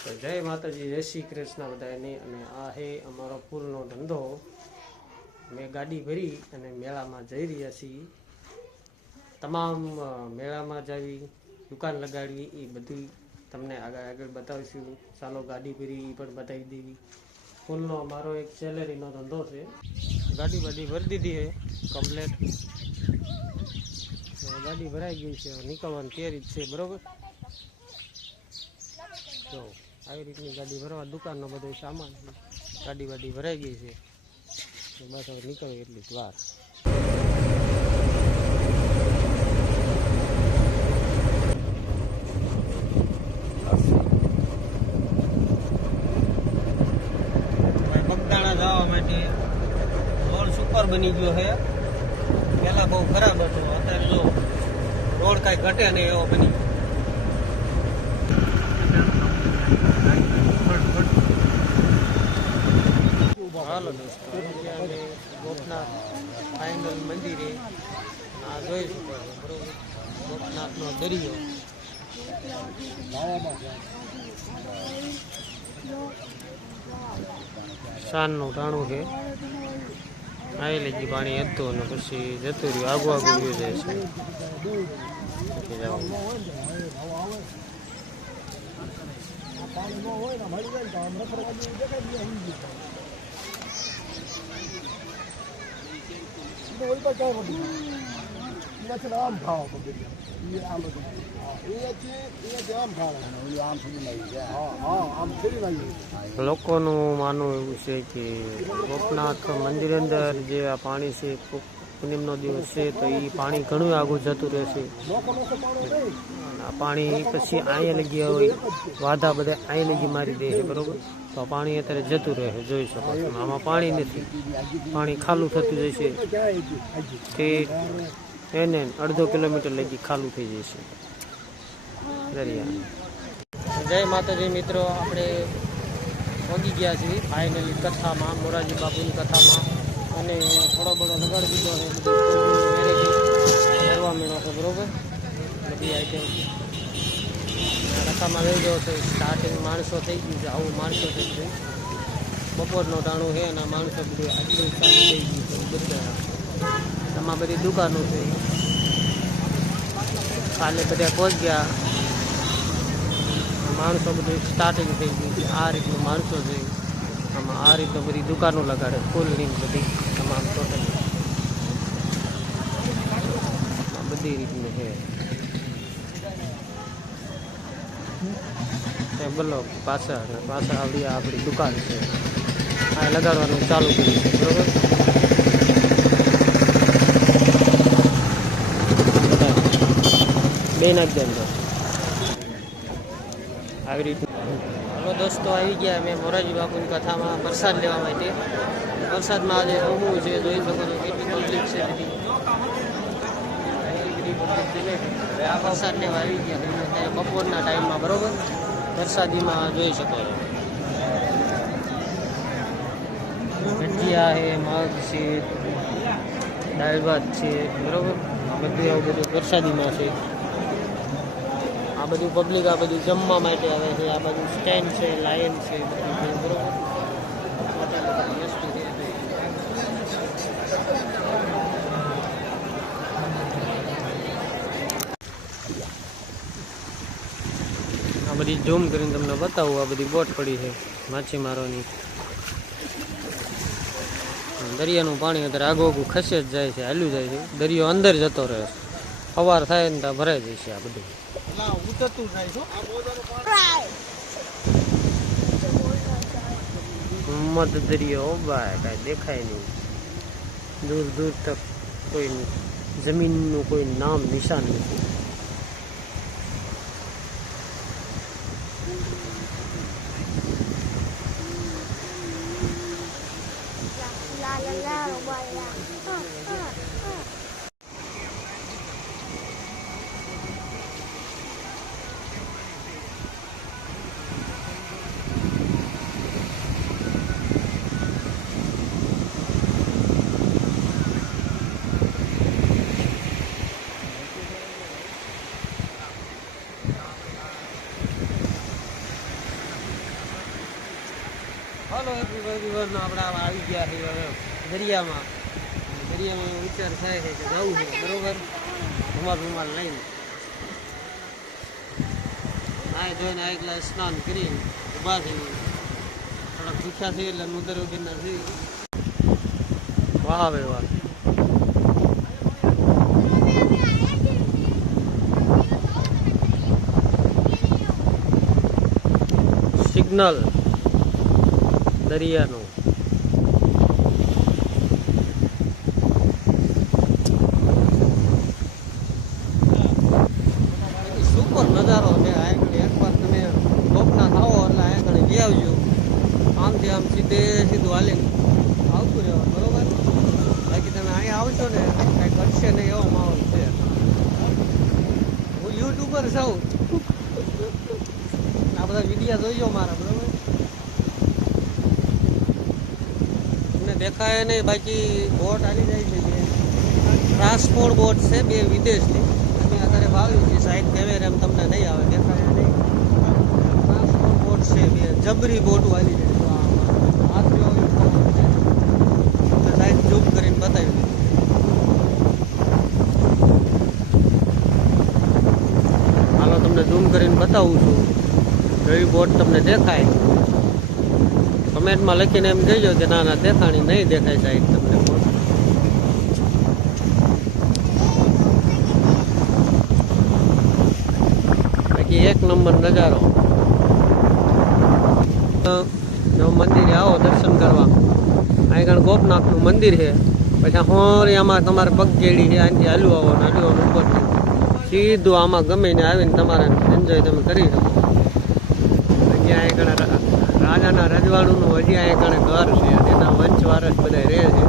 તો જય માતાજી, જય શ્રી કૃષ્ણ બધાને। અને આ હે અમારો ફૂલનો ધંધો। મેં ગાડી ભરી અને મેળામાં જઈ રહ્યા છીએ। તમામ મેળામાં જવી, દુકાન લગાડવી, એ બધી તમને આગળ બતાવીશું। ચાલો ગાડી ભરી એ પણ બતાવી દેવી। ફૂલનો અમારો એક સેલેરીનો ધંધો છે। ગાડી બધી ભરી દીધી છે કમ્પ્લેટ। ગાડી ભરાઈ ગઈ છે, નીકળવાની તૈયારી જ છે, બરોબર। જો આવી રીતની ગાડી ભરવા, દુકાનનો બધો સામાન છે, ગાડી વાડી ભરાઈ ગઈ છે, બસ હવે નીકળે એટલી જ વાર। બગદાણા જવા માટે રોડ સુપર બની ગયો છે। પહેલા બહુ ખરાબ હતો, અત્યારે જો રોડ કાંઈ ઘટે નહીં એવો બની ગયો। હાલો દોસ્તો, ગોપનાથ ફાઇનલ મંદિરે આ જોઈ શકો છો, બરોબર। ગોપનાથનો દરિયો સાંજનું ટાણું છે। આવી લીધી પાણી હતું અને પછી જતું રહ્યું, આગું ગયું જાય છે। લોકોનું માનવું એવું છે કે ગોપનાથ મંદિર અંદર જે આ પાણી છે, પૂનમનો દિવસ છે તો એ પાણી ઘણું આગું જતું રહેશે। આ પાણી પછી અહીંયા લગી હોય, વાધા બધા અહીંયા લગી મારી દે છે, બરોબર। તો પાણી અત્યારે જતું રહે, જોઈ શકો છો। આમાં પાણી નથી, પાણી ખાલું થતું જશે, તે એને અડધો કિલોમીટર લગી ખાલું થઈ જશે દરિયા। જય માતાજી મિત્રો, આપણે પહોંચી ગયા છીએ ફાઇનલી કથામાં, મોરારજી બાપુની કથામાં। અને થોડો બધો લગાડી દીધો છે, ભરવા મેળો છે, બરોબર। બધી આઈટમ કથામાં લઈ ગયો છે। સ્ટાર્ટિંગ માણસો થઈ ગયું છે, આવું માણસો થઈ ગયું। બપોરનો ટાણું છે અને માણસો બધું આટલું ચાલુ થઈ ગયું છે બધા। આમાં બધી દુકાનો છે, કાલે બધા પહોંચ ગયા, માણસો બધું સ્ટાર્ટિંગ થઈ ગયું છે। આ રીતનું માણસો છે, આમાં આ રીતનું બધી દુકાનો લગાડે, ફૂલની બધી તમામ ટોટલ બધી રીતનું છે। બોલો પાછળ આવડી આપણી દુકાન છે, આ લગાડવાનું ચાલુ કર્યું છે, બરોબર। બે નાખી અંદર આવી રીતે। હલો દોસ્તો, આવી ગયા અમે મોરારજી બાપુની કથામાં પ્રસાદ લેવા માટે। પ્રસાદમાં આજે હોમવું છે, જોઈ શકો છો કેટલી પબ્લિક છે બધી પબ્લિક છે। આ પ્રસાદ લેવા આવી ગયા અત્યારે બપોરના ટાઈમમાં, બરોબર। પ્રસાદીમાં જોઈ શકો છો ભજીયા છે, મગ છે, દાળ ભાત છે, બરોબર। બધું આવું બધું પ્રસાદીમાં છે। આ બધું પબ્લિક આ બધું જમવા માટે આવે છે। આ બધું સ્ટેન્ડ છે, લાયન છે, બધું બરોબર। આ બધી ઝૂમ કરીને તમને બતાવું, આ બધી બોટ પડી છે માછીમારોની। દરિયાનું પાણી અત્યારે આગું ખસે જ જાય છે, હાલ્યું જાય છે, દરિયો અંદર જતો રહે છે। સવાર થાય ને ત્યાં ભરાઈ જાય છે આ બધું મત દરિયો ભાઈ, કાંઈ દેખાય નહીં, દૂર દૂર તક કોઈ જમીનનું કોઈ નામ નિશાન નથી। ચાલો એવરીવન આપણે આવી ગયા છીએ હવે દરિયામાં. દરિયામાં એવો વિચાર થાય છે કે જવું છે બરોબર, રૂમાલ લઈને નાહી ધોઈને આ ગ્લાસ સ્નાન કરી ઊભા થઈ થોડા ભૂખ્યા છે એટલે મુદર વગરના છે. વાહ ભાઈ વાહ. સિગ્નલ દરિયાનું સુપર નજારો છે. આગળ એકવાર તમે ગોપના થાવો એટલે આગળ લઈ આવજો. આમથી આમ સીધું હાલીને આવતું રહેવાનું બરોબર. બાકી તમે અહીંયા આવશો ને કાંઈ કરશે નહીં એવો માહોલ છે. હું યુટ્યુબર છું, આ બધા વિડીયો જોઈજો મારા બરોબર. તમને દેખાય નહીં બાકી બોટ આવી જાય છે. ટ્રાન્સપોર્ટ બોટ છે બે વિદેશની. અમે અત્યારે ભાવ્યું છે સાઈડ કેમેરા એમ તમને નહીં આવે દેખાય નહીં. ટ્રાન્સપોર્ટ બોટ છે બે જબરી બોટો આવી જાય. તમને સાઈડ ઝૂમ કરીને બતાવી દઉં. હાલો તમને ઝૂમ કરીને બતાવું છું. કઈ બોટ તમને દેખાય કમેન્ટમાં લખીને એમ કહેજો કે ના દેખાણી નહીં દેખાય સાઈડ તમને બોટ. બાકી એક નંબર નજારો. જો મંદિરે આવો દર્શન કરવા, અહીં આગળ ગોપનાથનું મંદિર છે. પછી હોરિયામાં તમારે પગ કેડી છે, અહીંથી હાલું આવો ને હાલું આવો ઉપરથી સીધું આમાં ગમે ને આવીને તમારે એન્જોય તમે કરી શકો. હજી અહીં આગળ રાજાના રજવાડુંનું હજી અહીં આગળ ઘર છે, એના વંશ વારસ બધા રહે છે.